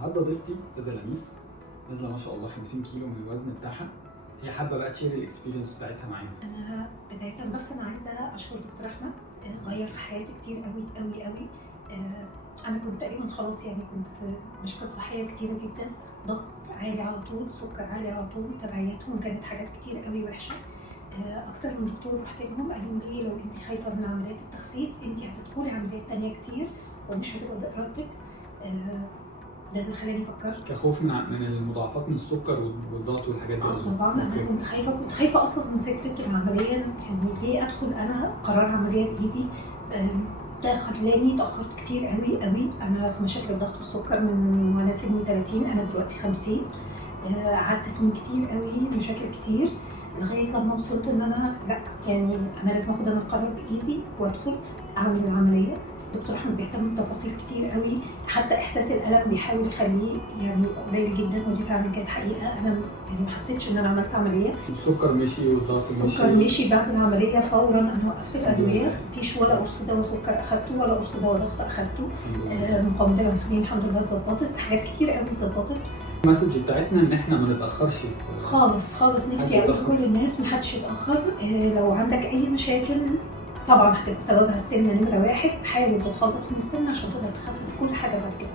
النهارده ضيفتي استاذه لميس نازله ما شاء الله 50 كيلو من الوزن بتاعها. هي حابه بقى تشير الاكسبيرينس بتاعتها معانا. انا بدايه بس انا عايزه اشكر دكتور احمد، غير في حياتي كتير قوي قوي قوي. انا كنت تقريبا خلاص يعني كنت مشاكل صحيه كتيره جدا، ضغط عالي على طول، سكر عالي على طول، تبعياتهم كانت حاجات كتير قوي وحشه. اكتر من دكتور رحت لهم قالوا لي لو انت خايفه من عمليات التخسيس انت هتدخلي عمليات تانية كتير ومش هتبقى بارادتك. ده اللي خلاني فكرت كخوف من المضاعفات من السكر والضغط والحاجات دي. طبعا انا كنت خايفه اصلا من فكره العمليه، يعني ليه ادخل انا قرار عمليه بايدي. ده خلاني اتاخرت كتير قوي قوي. انا في مشاكل الضغط والسكر من وانا سني 30، انا دلوقتي 50. قعدت سنين كتير قوي، مشاكل كتير، لغايه لما وصلت ان انا لا، يعني انا لازم اخد انا القرار بايدي وادخل اعمل العمليه. دكتور احمد بيهتم بتفاصيل كتير قوي، حتى احساس الالم بيحاول يخليه يعني قليل جدا، ودي فعلا كانت حقيقه. انا يعني ما حسيتش ان انا عملت عمليه. السكر مشي والضغط مشي. السكر مشي بعد العمليه فورا. انا وقفت الادويه، مفيش ولا قرص دواء سكر اخدته ولا قرص دواء ضغط اخدته. مقاومه الانسولين الحمد لله اتظبطت، حاجات كتير قوي اتظبطت. المسج بتاعتنا ان احنا ما نتاخرش خالص خالص. نفسي اقول لكل الناس محدش يتاخر. لو عندك اي مشاكل طبعا هتبقى سببها السمنه نمره 1، حاول تتخلص من السمنه عشان تقدر تخفف كل حاجه بعد كده.